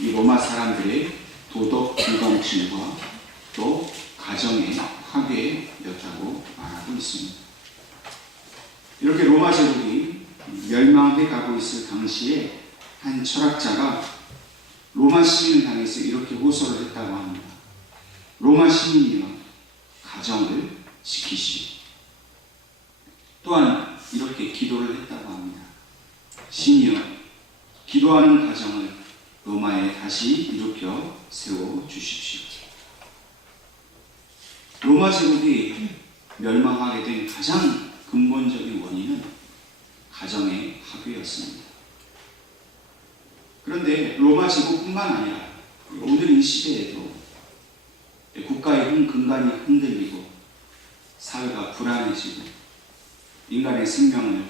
이 로마 사람들의 도덕 불감증과 또 가정의 파괴였다고 말하고 있습니다. 이렇게 로마 제국이 멸망해 가고 있을 당시에 한 철학자가 로마 시민을 향해서 이렇게 호소를 했다고 합니다. 로마 시민이여, 가정을 지키시오. 또한 이렇게 기도를 했다고 합니다. 신이여, 기도하는 가정을 로마에 다시 일으켜 세워 주십시오. 로마 제국이 멸망하게 된 가장 근본적인 원인은 가정의 파괴였습니다. 그런데 로마 제국뿐만 아니라 오늘 이 시대에도 국가의 근간이 흔들리고 사회가 불안해지고 인간의 생명을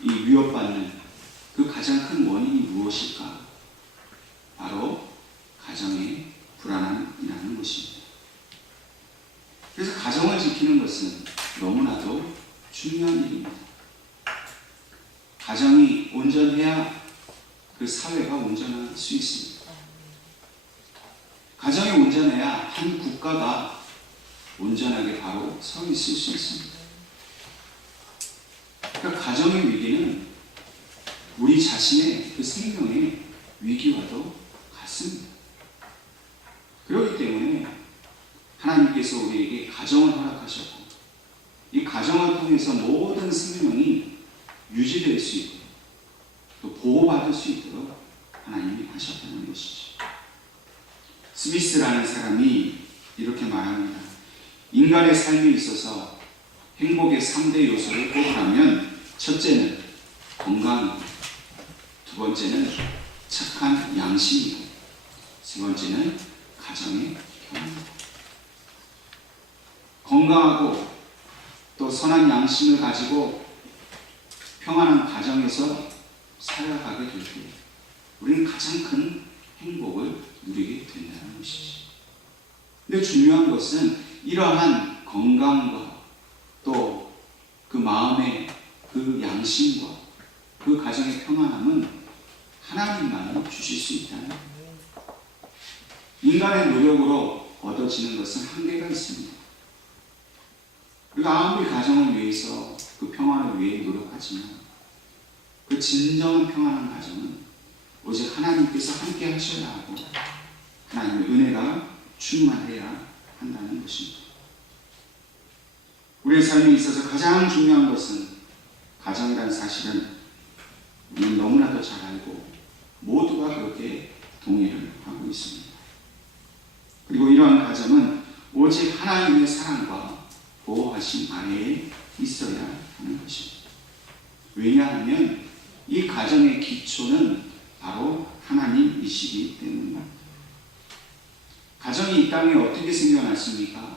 위협받는 그 가장 큰 원인이 무엇일까? 바로 가정의 불안함이라는 것입니다. 그래서 가정을 지키는 것은 너무나도 중요한 일입니다. 가정이 온전해야 그 사회가 온전할 수 있습니다. 가정이 온전해야 한 국가가 온전하게 바로 서 있을 수 있습니다. 그러니까 가정의 위기는 우리 자신의 그 생명의 위기와도 같습니다. 그렇기 때문에 하나님께서 우리에게 가정을 허락하셨고 이 가정을 통해서 모든 생명이 유지될 수 있도록 또 보호받을 수 있도록 하나님이 하셨다는 것이죠. 스미스라는 사람이 이렇게 말합니다. 인간의 삶에 있어서 행복의 3대 요소를 꼽으라면 첫째는 건강이고 두 번째는 착한 양심이고 세 번째는 가정의 평안입니다. 건강하고 또 선한 양심을 가지고 평안한 가정에서 살아가게 될 때 우리는 가장 큰 행복을 누리게 된다는 것이지. 근데 중요한 것은 이러한 건강과 또 그 마음의 그 양심과 그 가정의 평안함은 하나님만 주실 수 있다는 거예요. 인간의 노력으로 얻어지는 것은 한계가 있습니다. 우리가 아무리 가정을 위해서 그 평안을 위해 노력하지만 그 진정한 평안한 가정은 오직 하나님께서 함께 하셔야 하고 하나님의 은혜가 충만해야 한다는 것입니다. 우리의 삶에 있어서 가장 중요한 것은 가정이라는 사실은 우리는 너무나도 잘 알고 모두가 그렇게 동의를 하고 있습니다. 그리고 이러한 가정은 오직 하나님의 사랑과 보호하심 아래에 있어야 하는 것입니다. 왜냐하면 이 가정의 기초는 바로 하나님이시기 때문입니다. 가정이 이 땅에 어떻게 생겨났습니까?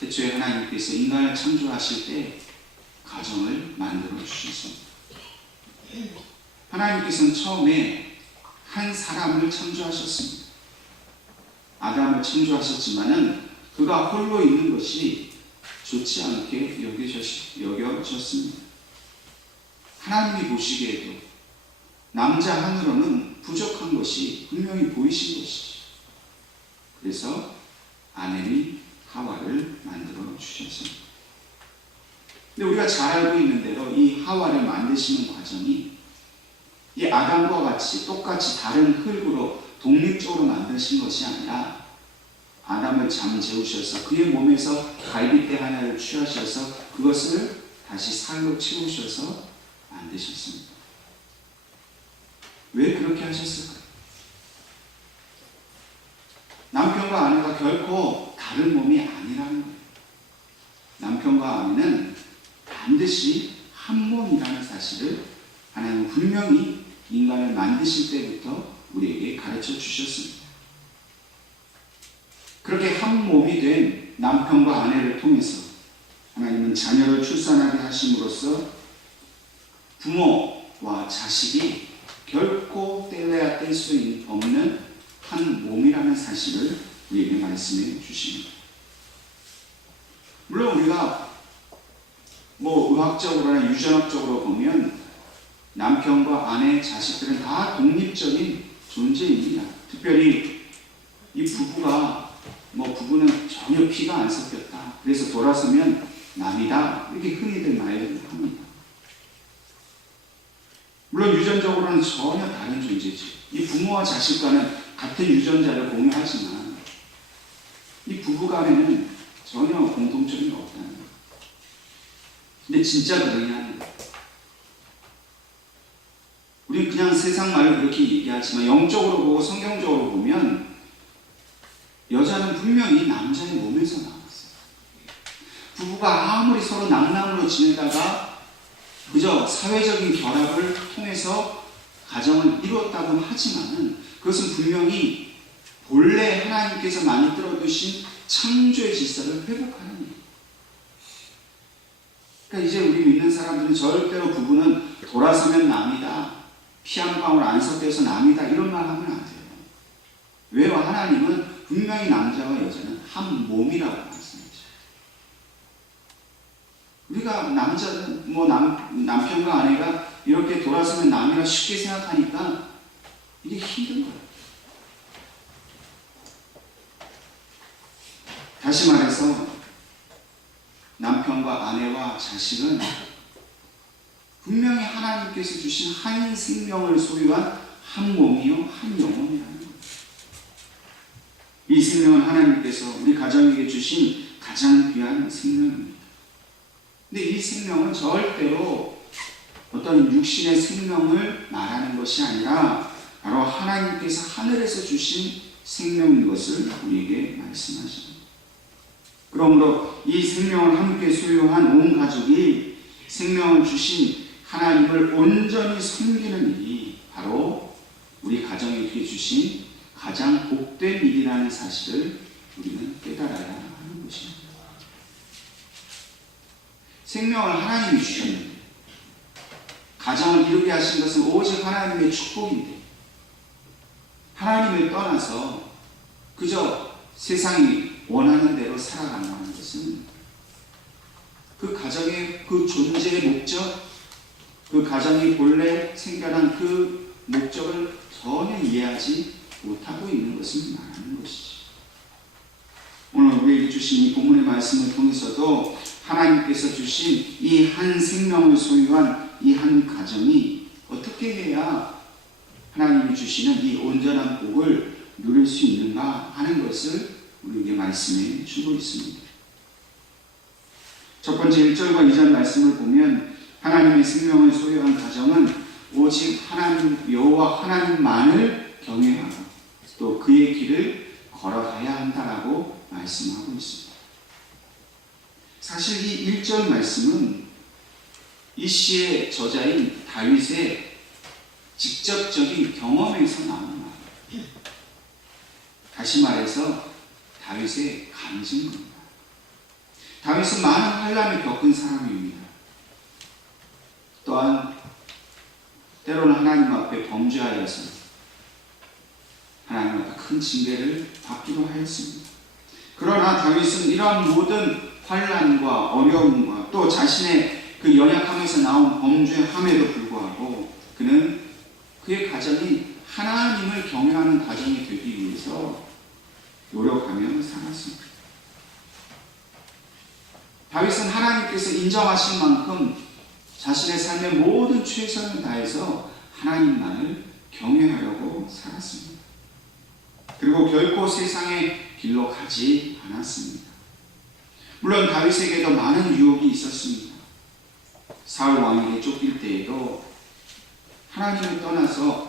태초에 하나님께서 인간을 창조하실 때 가정을 만들어 주셨습니다. 하나님께서는 처음에 한 사람을 창조하셨습니다. 아담을 창조하셨지만은 그가 홀로 있는 것이 좋지 않게 여겨졌습니다. 하나님이 보시기에도 남자 하나로는 부족한 것이 분명히 보이신 것이죠. 그래서 아내인 하와를 만들어 주셨습니다. 근데 우리가 잘 알고 있는 대로 이 하와를 만드시는 과정이 이 아담과 같이 똑같이 다른 흙으로 독립적으로 만드신 것이 아니라 아담을 잠재우셔서 그의 몸에서 갈빗대 하나를 취하셔서 그것을 다시 살로 채우셔서 만드셨습니다. 왜 그렇게 하셨을까요? 남편과 아내가 결코 다른 몸이 아니라는 거예요. 남편과 아내는 반드시 한 몸이라는 사실을 하나님은 분명히 인간을 만드실 때부터 우리에게 가르쳐 주셨습니다. 그렇게 한 몸이 된 남편과 아내를 통해서 하나님은 자녀를 출산하게 하심으로써 부모와 자식이 결코 떼어야 뗄 수 없는 한 몸이라는 사실을 우리에게 말씀해 주십니다. 물론 우리가 의학적으로나 유전학적으로 보면 남편과 아내, 자식들은 다 독립적인 존재입니다. 특별히 이 부부가 부부는 전혀 피가 안 섞였다, 그래서 돌아서면 남이다, 이렇게 흔히들 말을 합니다. 물론 유전적으로는 전혀 다른 존재죠. 이 부모와 자식과는 같은 유전자를 공유하지만 이 부부간에는 전혀 공통점이 없다는 거예요. 근데 진짜 그러냐는 거예요. 우리 그냥 세상 말로 그렇게 얘기하지만 영적으로 보고 성경적으로 보면 여자는 분명히 남자의 몸에서 나왔어요. 부부가 아무리 서로 낭랑으로 지내다가 그저 사회적인 결합을 통해서 가정을 이루었다고 하지만은 그것은 분명히 본래 하나님께서 만들어 두신 창조의 질서를 회복하는 일이에요. 그러니까 이제 우리 믿는 사람들은 절대로 부부는 돌아서면 남이다, 피 한 방울 안 섞여서 남이다, 이런 말 하면 안 돼요. 왜요? 하나님은 분명히 남자와 여자는 한 몸이라고 말씀하죠. 우리가 남자는 남편과 아내가 이렇게 돌아서면 남이라 쉽게 생각하니까 이게 힘든 거예요. 다시 말해서 남편과 아내와 자식은 분명히 하나님께서 주신 한 생명을 소유한 한 몸이요, 한 영혼이라는 거예요. 이 생명은 하나님께서 우리 가정에게 주신 가장 귀한 생명입니다. 근데 이 생명은 절대로 어떤 육신의 생명을 말하는 것이 아니라 바로 하나님께서 하늘에서 주신 생명인 것을 우리에게 말씀하십니다. 그러므로 이 생명을 함께 소유한 온 가족이 생명을 주신 하나님을 온전히 섬기는 일이 바로 우리 가정에게 주신 가장 복된 일이라는 사실을 우리는 깨달아야 하는 것입니다. 생명을 하나님이 주셨는데 가정을 이루게 하신 것은 오직 하나님의 축복인데 하나님을 떠나서 그저 세상이 원하는 대로 살아간다는 것은 그 가정의 그 존재의 목적, 그 가정이 본래 생겨난 그 목적을 전혀 이해하지 못하고 있는 것을 말하는 것이죠. 오늘 우리에게 주신 이 본문의 말씀을 통해서도 하나님께서 주신 이 한 생명을 소유한 이 한 가정이 어떻게 해야 하나님이 주시는 이 온전한 복을 누릴 수 있는가 하는 것을 우리에게 말씀해 주고 있습니다. 첫 번째 1절과 2절 말씀을 보면 하나님의 생명을 소유한 가정은 오직 하나님 여호와 하나님만을 경외하고 또 그의 길을 걸어가야 한다라고 말씀하고 있습니다. 사실 이 1절 말씀은 이 시의 저자인 다윗의 직접적인 경험에서 나오는 말이에요. 다시 말해서 다윗의 간증입니다. 다윗은 많은 환난을 겪은 사람입니다. 또한 때로는 하나님 앞에 범죄하여서 하나님 앞에 큰 징계를 받기도 하였습니다. 그러나 다윗은 이러한 모든 환난과 어려움과 또 자신의 그 연약함에서 나온 범죄함에도 불구하고 그는 그의 가정이 하나님을 경외하는 가정이 되기 위해서 노력하며 살았습니다. 다윗은 하나님께서 인정하신 만큼 자신의 삶의 모든 최선을 다해서 하나님만을 경외하려고 살았습니다. 그리고 결코 세상의 길로 가지 않았습니다. 물론 다윗에게도 많은 유혹이 있었습니다. 사울 왕에게 쫓길 때에도 하나님을 떠나서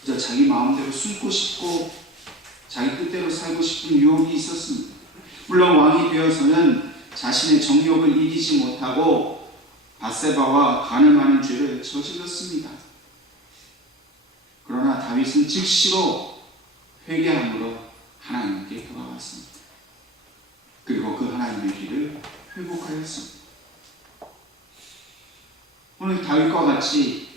그저 자기 마음대로 숨고 싶고 자기 뜻대로 살고 싶은 유혹이 있었습니다. 물론 왕이 되어서는 자신의 정욕을 이기지 못하고 밧세바와 간을 많은 죄를 저질렀습니다. 그러나 다윗은 즉시로 회개함으로 하나님께 돌아왔습니다. 그리고 그 하나님의 길을 회복하였습니다. 오늘 다윗과 같이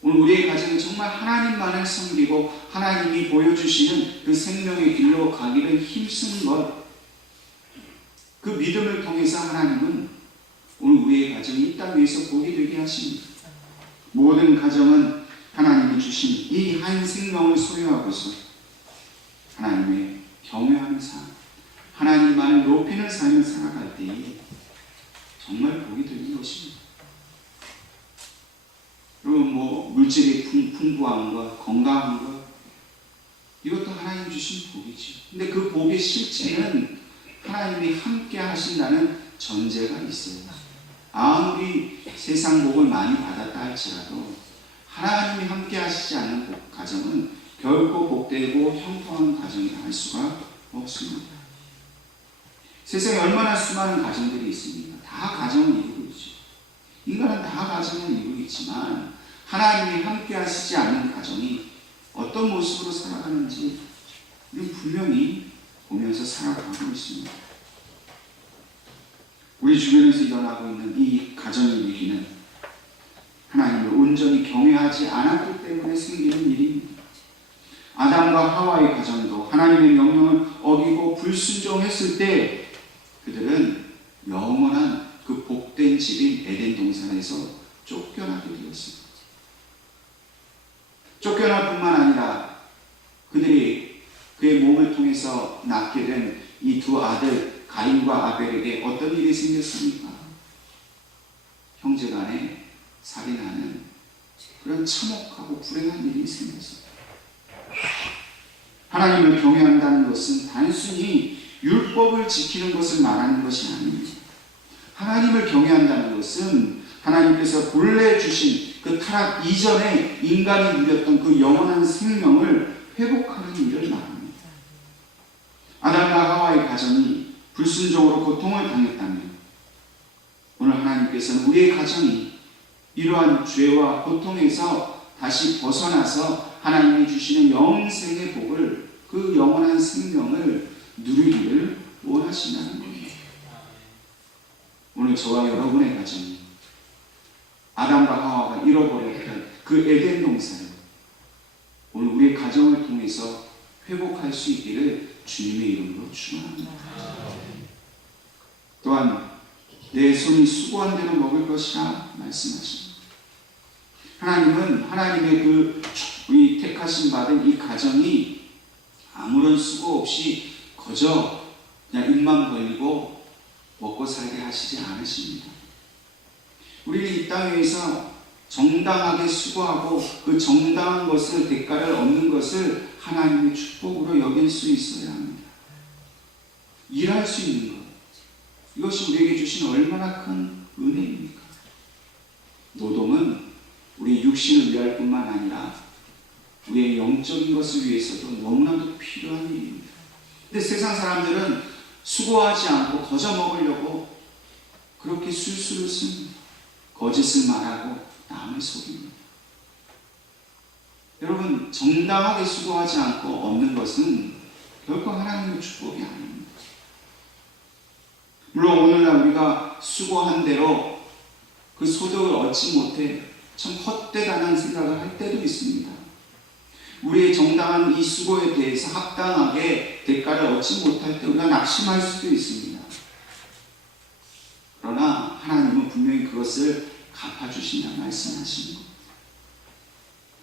오늘 우리의 가정이 정말 하나님만을 섬기고 하나님이 보여주시는 그 생명의 길로 가기를 힘쓰는 것, 그 믿음을 통해서 하나님은 오늘 우리의 가정이 이 땅 위에서 복이 되게 하십니다. 모든 가정은 하나님이 주신 이 한 생명을 소유하고서 하나님의 경외하는 삶, 하나님만을 높이는 삶을 살아갈 때에 정말 복이 되는 것입니다. 그리고 물질이 풍부한 것, 건강한 것, 이것도 하나님 주신 복이죠. 근데 그 복의 실체는 하나님이 함께 하신다는 전제가 있어요. 아무리 세상 복을 많이 받았다 할지라도 하나님이 함께 하시지 않는 가정은 결코 복되고 형통한 가정이 할 수가 없습니다. 세상에 얼마나 수많은 가정들이 있습니까? 다 가정을 이루고 있죠. 인간은 다 가정을 이루고 있지만 하나님이 함께 하시지 않는 가정이 어떤 모습으로 살아가는지 우리는 분명히 보면서 살아가고 있습니다. 우리 주변에서 일어나고 있는 이 가정의 위기는 하나님을 온전히 경외하지 않았기 때문에 생기는 일입니다. 아담과 하와의 가정도 하나님의 명령을 어기고 불순종했을 때 그들은 영원한 그 복된 집인 에덴 동산에서 쫓겨나게 되었습니다. 쫓겨날 뿐만 아니라 그들이 그의 몸을 통해서 낳게 된 이 두 아들 가인과 아벨에게 어떤 일이 생겼습니까? 형제간에 살인하는 그런 참혹하고 불행한 일이 생겼습니다. 하나님을 경외한다는 것은 단순히 율법을 지키는 것을 말하는 것이 아닙니다. 하나님을 경외한다는 것은 하나님께서 본래 주신 그 타락 이전에 인간이 누렸던 그 영원한 생명을 회복하는 일을 말합니다. 아담과 하와의 가정이 불순종으로 고통을 당했다면 오늘 하나님께서는 우리의 가정이 이러한 죄와 고통에서 다시 벗어나서 하나님이 주시는 영생의 복을, 그 영원한 생명을 누리기를 원하신다는 겁니다. 오늘 저와 여러분의 가정이 아담과 하와가 잃어버렸던 그 에덴 동산을 오늘 우리의 가정을 통해서 회복할 수 있기를 주님의 이름으로 축원합니다. 또한 내 손이 수고한 대로 먹을 것이라 말씀하십니다. 하나님은 하나님의 이 택하신 받은 이 가정이 아무런 수고 없이 거저 그냥 입만 벌리고 먹고 살게 하시지 않으십니다. 우리는 이 땅 위에서 정당하게 수고하고 그 정당한 것을 대가를 얻는 것을 하나님의 축복으로 여길 수 있어야 합니다. 일할 수 있는 것, 이것이 우리에게 주신 얼마나 큰 은혜입니까? 노동은 우리 육신을 위할 뿐만 아니라 우리의 영적인 것을 위해서도 너무나도 필요한 일입니다. 근데 세상 사람들은 수고하지 않고 거저 먹으려고 그렇게 술수를 씁니다. 거짓을 말하고 남을 속입니다. 여러분, 정당하게 수고하지 않고 얻는 것은 결코 하나님의 축복이 아닙니다. 물론 오늘날 우리가 수고한 대로 그 소득을 얻지 못해 참 헛되다는 생각을 할 때도 있습니다. 우리의 정당한 이 수고에 대해서 합당하게 대가를 얻지 못할 때 우리가 낙심할 수도 있습니다. 그러나 하나님은 분명히 그것을 갚아주신다 말씀하시는 겁니다.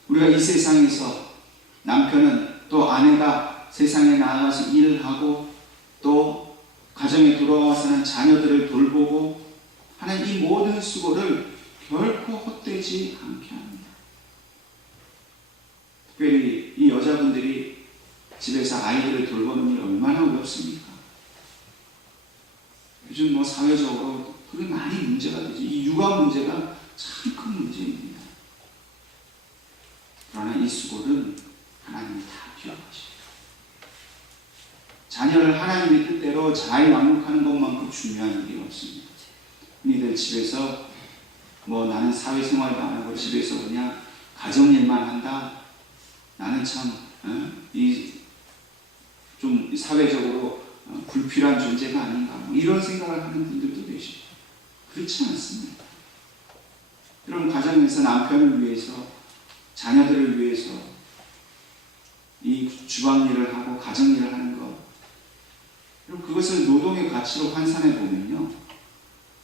우리가 이 세상에서 남편은 또 아내가 세상에 나아가서 일을 하고 또 가정에 돌아와서는 자녀들을 돌보고 하는 이 모든 수고를 결코 헛되지 않게 합니다. 특별히 이 여자분들이 집에서 아이들을 돌보는 일 얼마나 어렵습니까? 요즘 사회적으로 그게 많이 문제가 되죠. 이 육아 문제가 참 큰 문제입니다. 그러나 이 수고는 하나님이 다 기억하십니다. 자녀를 하나님의 뜻대로 잘 양육하는 것만큼 중요한 일이 없습니다. 흔히들 집에서 나는 사회생활도 안 하고 집에서 그냥 가정일만 한다. 나는 참 좀 사회적으로 불필요한 존재가 아닌가 이런 생각을 하는 분들도 계시죠. 그렇지 않습니다. 여러분, 가정에서 남편을 위해서 자녀들을 위해서 이 주방일을 하고 가정일을 하는 것, 여러분 그것을 노동의 가치로 환산해 보면요,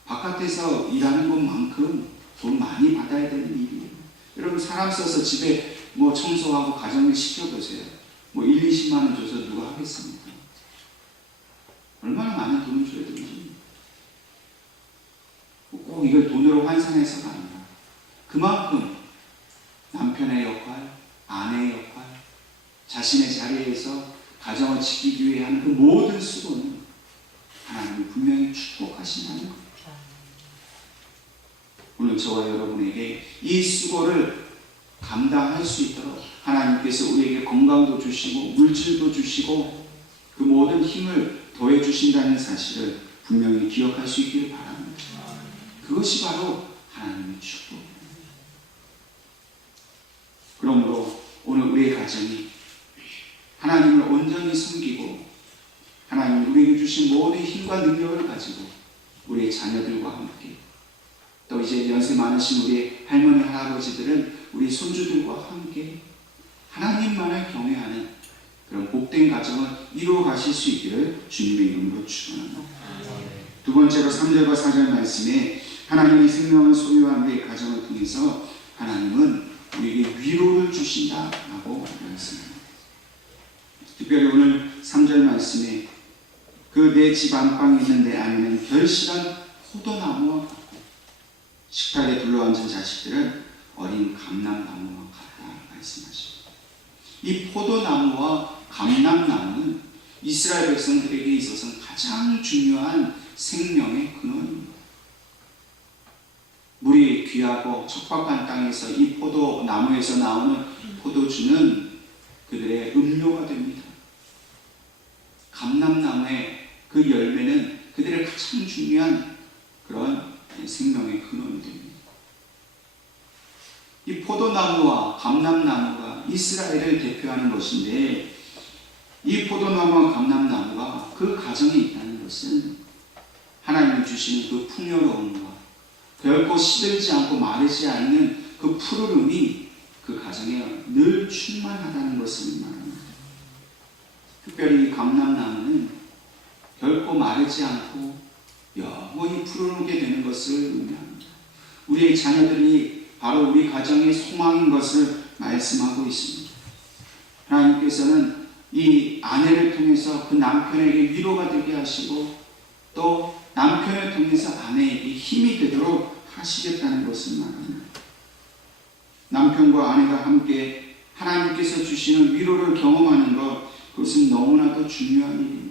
바깥에서 일하는 것만큼 돈 많이 받아야 되는 일이에요. 여러분 사람 써서 집에 뭐 청소하고 가정을 시켜보세요. 뭐 1, 20만 원 줘서 누가 하겠습니까? 얼마나 많은 돈을 줘야 되는지. 꼭 이걸 돈으로 환산해서가 아니라 그만큼 남편의 역할, 아내의 역할, 자신의 자리에서 가정을 지키기 위해 하는 그 모든 수고는 하나님이 분명히 축복하신다는 거예요. 오늘 저와 여러분에게 이 수고를 감당할 수 있도록 하나님께서 우리에게 건강도 주시고 물질도 주시고 그 모든 힘을 더해 주신다는 사실을 분명히 기억할 수 있기를 바랍니다. 그것이 바로 하나님의 축복입니다. 그러므로 오늘 우리의 가정이 하나님을 온전히 섬기고 하나님이 우리에게 주신 모든 힘과 능력을 가지고 우리의 자녀들과 함께 또 이제 연세 많으신 우리 할머니 할아버지들은 우리 손주들과 함께 하나님만을 경외하는 그런 복된 가정을 이루어 가실 수 있기를 주님의 이름으로 축원합니다. 두 번째로 3절과 4절 말씀에 하나님의 생명을 소유한 우리의 가정을 통해서 하나님은 우리에게 위로를 주신다라고 말씀합니다. 특별히 오늘 3절 말씀에 그 내 집 안방에 있는 내 안에는 결실한 포도나무와 같고 식탁에 둘러앉은 자식들은 어린 감람나무와 같다 말씀하십니다. 이 포도나무와 감람나무는 이스라엘 백성들에게 있어서는 가장 중요한 생명의 근원입니다. 물이 귀하고 척박한 땅에서 이 포도나무에서 나오는 포도주는 그들의 음료가 됩니다. 감람나무의 그 열매는 그들의 가장 중요한 그런 생명의 근원이 됩니다. 이 포도나무와 감람나무가 이스라엘을 대표하는 것인데 이 포도나무와 감람나무가 그 가정에 있다는 것은 하나님이 주시는 그 풍요로움과 결코 시들지 않고 마르지 않는 그 푸르름이 그 가정에 늘 충만하다는 것을 말합니다. 특별히 이 감람나무는 결코 마르지 않고 영원히 푸르르게 되는 것을 의미합니다. 우리의 자녀들이 바로 우리 가정의 소망인 것을 말씀하고 있습니다. 하나님께서는 이 아내를 통해서 그 남편에게 위로가 되게 하시고 또 남편을 통해서 아내에게 힘이 되도록 하시겠다는 것을 말합니다. 남편과 아내가 함께 하나님께서 주시는 위로를 경험하는 것, 그것은 너무나도 중요한 일입니다.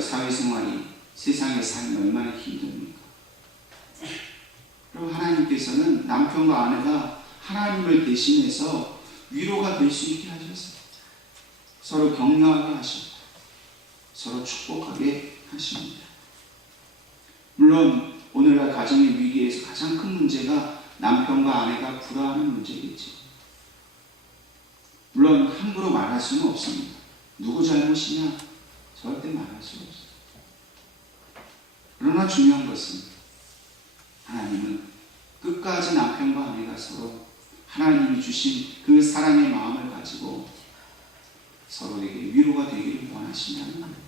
사회생활이 세상의 삶이 얼마나 힘듭니까? 그럼 하나님께서는 남편과 아내가 하나님을 대신해서 위로가 될 수 있게 하셨어요. 서로 격려하게 하시고 서로 축복하게 하십니다. 물론 오늘날 가정의 위기에서 가장 큰 문제가 남편과 아내가 불화하는 문제겠지. 물론 함부로 말할 수는 없습니다. 누구 잘못이냐? 절대 말할 수 없어요. 그러나 중요한 것은 하나님은 끝까지 남편과 아내가 서로 하나님이 주신 그 사랑의 마음을 가지고 서로에게 위로가 되기를 원하신다는 겁니다.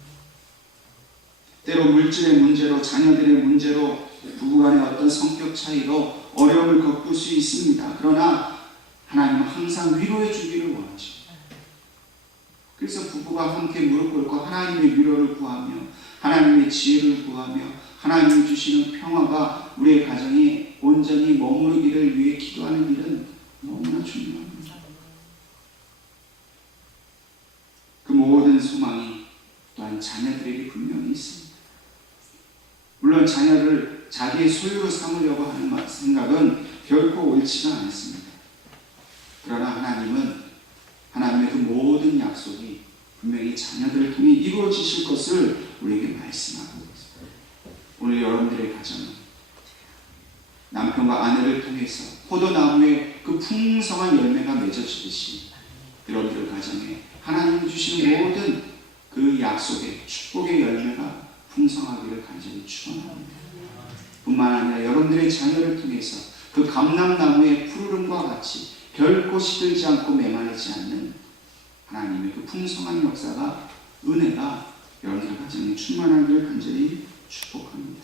때로 물질의 문제로, 자녀들의 문제로, 부부간의 어떤 성격 차이로 어려움을 겪을 수 있습니다. 그러나 하나님은 항상 위로해 주기를 원하십니다. 그래서 부부가 함께 무릎 꿇고 하나님의 위로를 구하며 하나님의 지혜를 구하며 하나님이 주시는 평화가 우리의 가정에 온전히 머무르기를 위해 기도하는 일은 너무나 중요합니다. 그 모든 소망이 또한 자녀들에게 분명히 있습니다. 물론 자녀를 자기의 소유로 삼으려고 하는 생각은 결코 옳지가 않습니다. 그러나 하나님은 하나님의 그 모든 약속이 분명히 자녀들을 통해 이루어지실 것을 우리에게 말씀하고 있습니다. 오늘 여러분들의 가정은 남편과 아내를 통해서 포도나무의 그 풍성한 열매가 맺어지듯이 여러분들 가정에 하나님이 주시는 모든 그 약속의 축복의 열매가 풍성하기를 간절히 축원합니다. 뿐만 아니라 여러분들의 자녀를 통해서 그 감람나무의 푸르름과 같이 결코 시들지 않고 메마르지 않는 하나님의 그 풍성한 역사가, 은혜가 여러분들 가정에 충만하기를 간절히 축복합니다.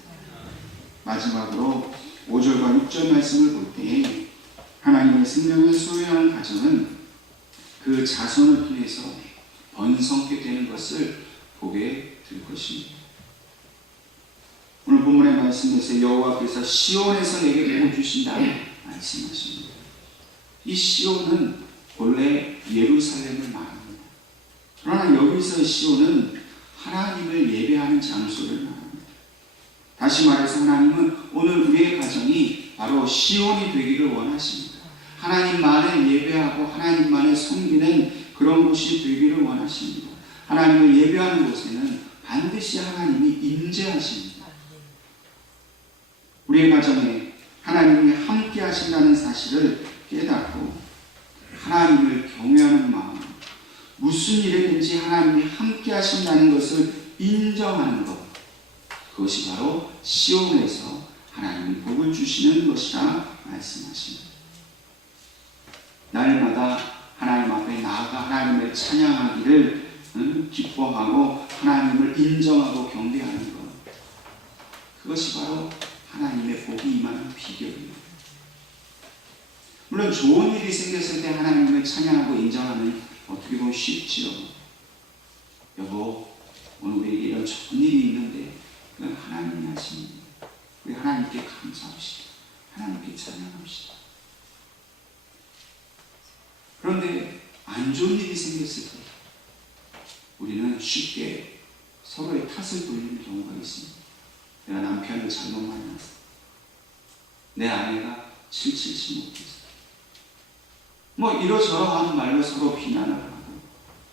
마지막으로 5절과 6절 말씀을 볼 때 하나님의 생명을 소유한 가정은 그 자손을 통해서 번성케 되는 것을 보게 될 것입니다. 오늘 본문의 말씀에서 여호와께서 시온에서 내게 복을 주신다 말씀하십니다. 이 시온은 본래 예루살렘을 말합니다. 그러나 여기서 시온은 하나님을 예배하는 장소를 말합니다. 다시 말해서 하나님은 오늘 우리의 가정이 바로 시온이 되기를 원하십니다. 하나님만을 예배하고 하나님만을 섬기는 그런 곳이 되기를 원하십니다. 하나님을 예배하는 곳에는 반드시 하나님이 임재하십니다. 우리의 가정에 하나님이 함께 하신다는 사실을 깨닫고 하나님을 경외하는 마음, 무슨 일이든지 하나님이 함께 하신다는 것을 인정하는 것, 그것이 바로 시온에서 하나님이 복을 주시는 것이라 말씀하십니다. 날마다 하나님 앞에 나아가 하나님을 찬양하기를 기뻐하고 하나님을 인정하고 경배하는 것, 그것이 바로 하나님의 복이 임하는 비결입니다. 물론 좋은 일이 생겼을 때 하나님을 찬양하고 인정하면 어떻게 보면 쉽지요. 여보, 오늘 우리에게 이런 좋은 일이 있는데 그건 하나님이 하시는 일이에요. 우리 하나님께 감사합시다. 하나님께 찬양합시다. 그런데 안 좋은 일이 생겼을 때 우리는 쉽게 서로의 탓을 돌리는 경우가 있습니다. 내가 남편을 잘못 만났어. 내 아내가 칠칠치 못했어. 뭐 이러저러한 말로 서로 비난을 하고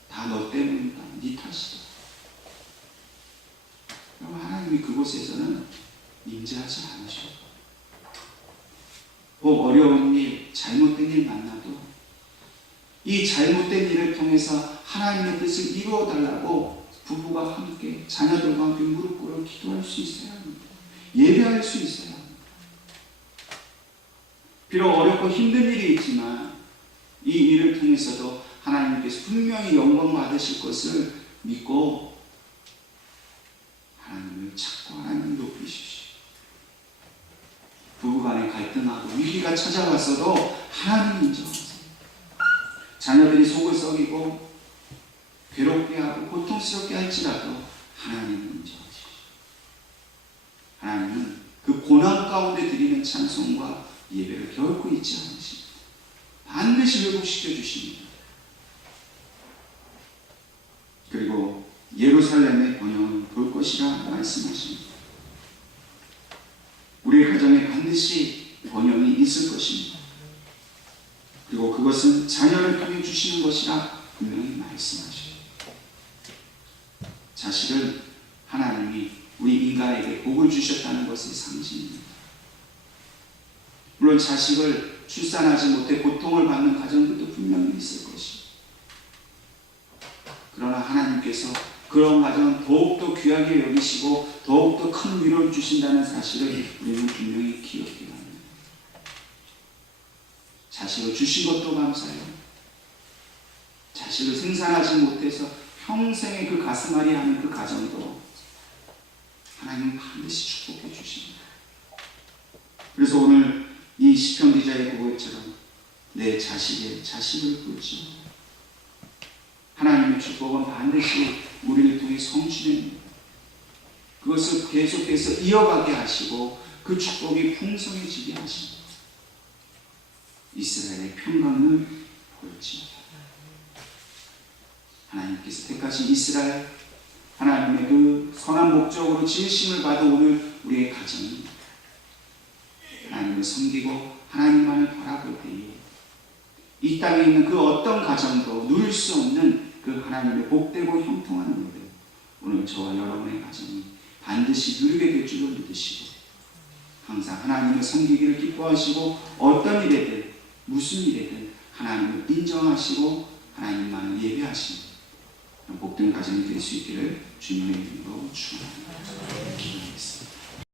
다 너 때문이다. 네 탓이다. 그럼 하나님이 그곳에서는 임재하지 않으셔. 뭐 어려운 일, 잘못된 일 만나도 이 잘못된 일을 통해서 하나님의 뜻을 이루어달라고 부부가 함께 자녀들과 함께 무릎 꿇어 기도할 수 있어야 합니다. 예배할 수 있어야 합니다. 비록 어렵고 힘든 일이 있지만 이 일을 통해서도 하나님께서 분명히 영광 받으실 것을 믿고 하나님을 찾고 하나님을 높이십시오. 부부간에 갈등하고 위기가 찾아왔어도 하나님 인정하세요. 자녀들이 속을 썩이고 괴롭게 하고 고통스럽게 할지라도 하나님을 인정하십시오. 하나님은 그 고난 가운데 드리는 찬송과 예배를 결코 잊지 않으십니다. 반드시 회복시켜 주십니다. 그리고 예루살렘의 번영을 볼 것이라 말씀하십니다. 우리의 가정에 반드시 번영이 있을 것입니다. 그리고 그것은 자녀를 통해 주시는 것이라 분명히 말씀하십니다. 자식은 하나님이 우리 인간에게 복을 주셨다는 것의 상징입니다. 물론 자식을 출산하지 못해 고통을 받는 가정들도 분명히 있을 것입니다. 그러나 하나님께서 그런 가정은 더욱더 귀하게 여기시고 더욱더 큰 위로를 주신다는 사실을 우리는 분명히 기억해야 합니다. 자식을 주신 것도 감사해요. 자식을 생산하지 못해서 평생에 그 가슴앓이 하는 그 가정도 하나님은 반드시 축복해 주십니다. 그래서 오늘 이 시편 기자의 고백처럼 내 자식의 자식을 보지요. 하나님의 축복은 반드시 우리를 통해 성취됩니다. 그것을 계속해서 이어가게 하시고 그 축복이 풍성해지게 하십니다. 이스라엘의 평강을 보였지요. 하나님께서 택하신 이스라엘, 하나님의 그 선한 목적으로 지으심을 받은 오늘 우리의 가정이 하나님을 섬기고 하나님만을 바라볼 때에 이 땅에 있는 그 어떤 가정도 누릴 수 없는 그 하나님의 복되고 형통한 은혜를 오늘 저와 여러분의 가정이 반드시 누리게 될 줄을 믿으시고 항상 하나님을 섬기기를 기뻐하시고 어떤 일에든 무슨 일에든 하나님을 인정하시고 하나님만을 예배하시는 복된 가정이 될 수 있기를 주님의 이름으로 축원합니다. 기도하겠습니다.